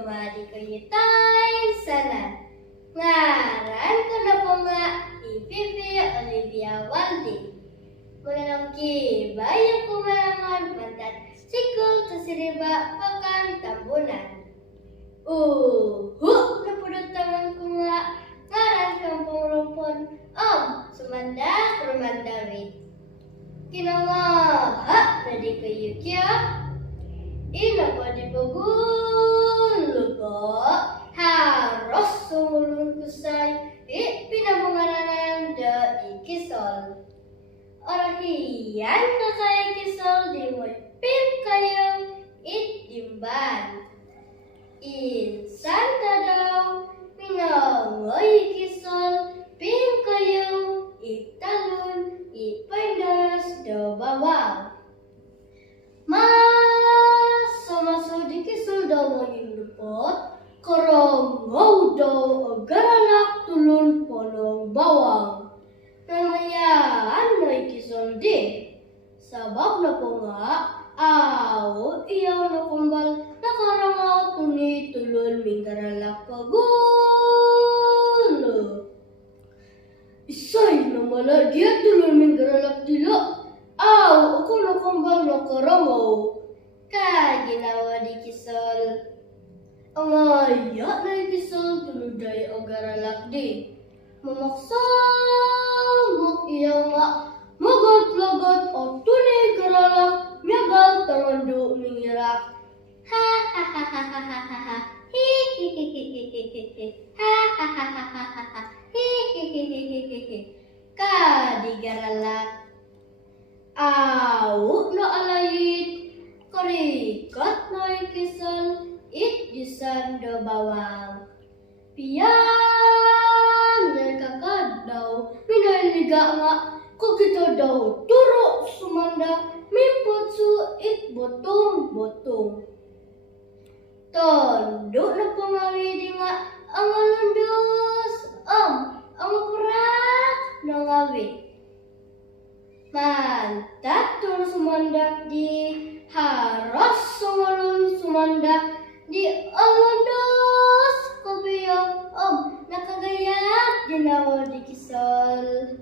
kemari kuyitay sana. Ngaran ko na po nga Ipipi Olivia Waldi. Mengenang bayan kumalangan mantan sikul tasiriba pakan tambunan. Napudot tangan ko nga ngaran kampung rumpon Sumanda Rumandawit. Kinamaha na di kayo kya ina pa di pagulo po harus sumulun kusay pinamungaranan da ikisol orahiyan na kay kisol di mo pip kayong itimban insan tadaw minangoy kisol pip kayong italun ipainas do bawang Sama di kisol daw mo lupot karangaw daw agaranak tulun polong bawang namayaan na ikisol di sabab na po nga iyaw na kumbal nakarangaw tuni tulun minggaralak pagulo isay na malagyan tulun minggaralak dila ako na kumbal nakarangaw ginawa di kisol ang aya na ikisol tuluday o garalak di mamaksamok iya nga magot-lagot o tunay garalak miyagal tangando mingirak ha ha ha ha ha ha ha ha hi hi hi hi hi hi hi hi ha ha ha ha ha ha ha hi hi hi hi hi hi hi ka di garalak no alayit karikat na ikisol it disan do bawang piyan nakakadaw minaliga nga kung kita daw turo sumanda mimpot su it botong tondo na pangawidi nga ang alundos ang purak na ngawid mantat turo sumandak di harus sumandak di alundos kopiyo nakagayak dinawa di kisol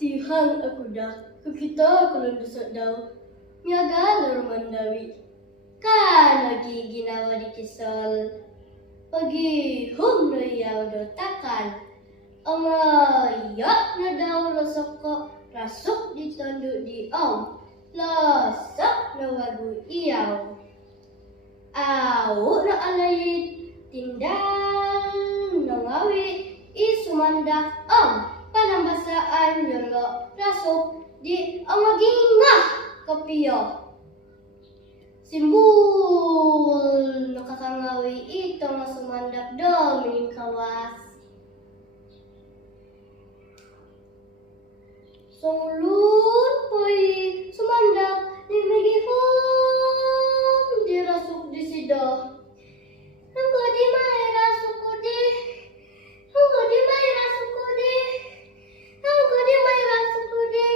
tihan aku dah kukita kalundosot daw miyagal Rumandawi lagi ginawa di kisol pagi na iyaw daw takal ang ayak na daw rasok di tondo di lasak na wagu iyaw na alayit tindal nangawi isumandak panambasaan yolo rasok di magingah kapiyo simbol nakakangawi ito nga sumandak do minikawas Sunglut poy sumandak di magihom di rasuk di sida. Angko di may rasuk ko di. Angko di may rasuk ko di. Angko di may rasuk ko di.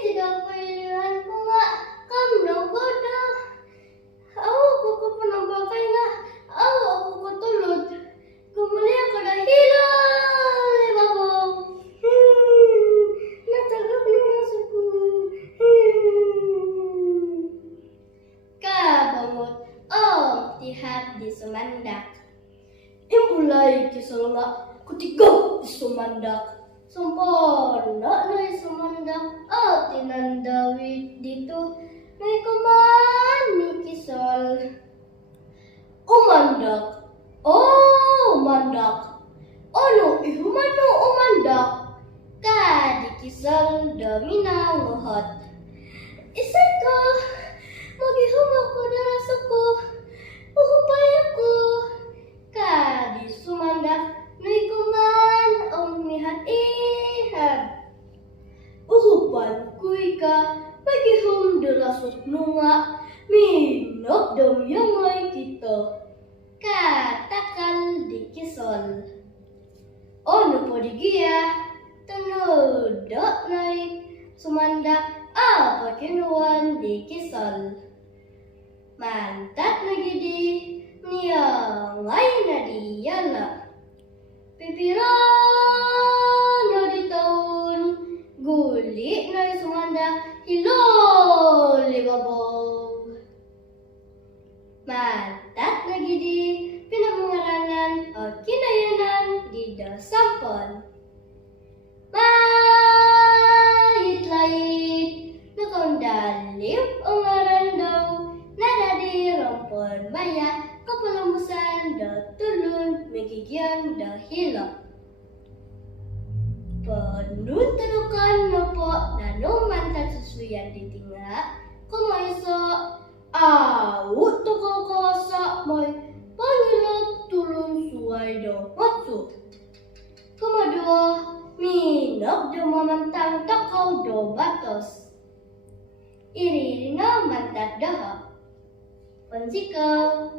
Tidak pilihan ko nga kam nagoda. Ako ko panambakay nga. Ako ko tulod. Kumuli ako na hilal. Ibabaw. Natagap na rasuk ko. Kabangot tihat di sumandak. Imulay kisol nga kutigaw di sumandak. Sempurna na sumandak tinandawit dito. May kuman ni kisol. Umandak. Mandak. Ano ihumano umandak. Di kisol domina nguhot. Isay ko. Maghihum ako na rasa ko. Uhupay ako. Di sumandak. Naikuman mihat-ihat. Uhupan kuy ka. Maghihum na rasok nunga. Minok dam yamay kita. Takal di kisol. Ano po di giya? Tanudot naik sumandak kinuan di kisol. Mantat lagi di Pangai nadiyala pipiran na di taon guli na isunganda hilol libabog matat na gidi pinamungaranan o kinayanan di dasampon mahit-lahit na kaundalip ang ngaran daw na nadi rompon maya kapalamusan da tulun megigyan da hila. Penuntukan na po na numan tatsusuyan di tinga kumaysa awut to kakasa may pangilat tulun suway da matsu. Kumadua minag da mamantang takaw do batos. Iri na mantat daha. Pansikaw.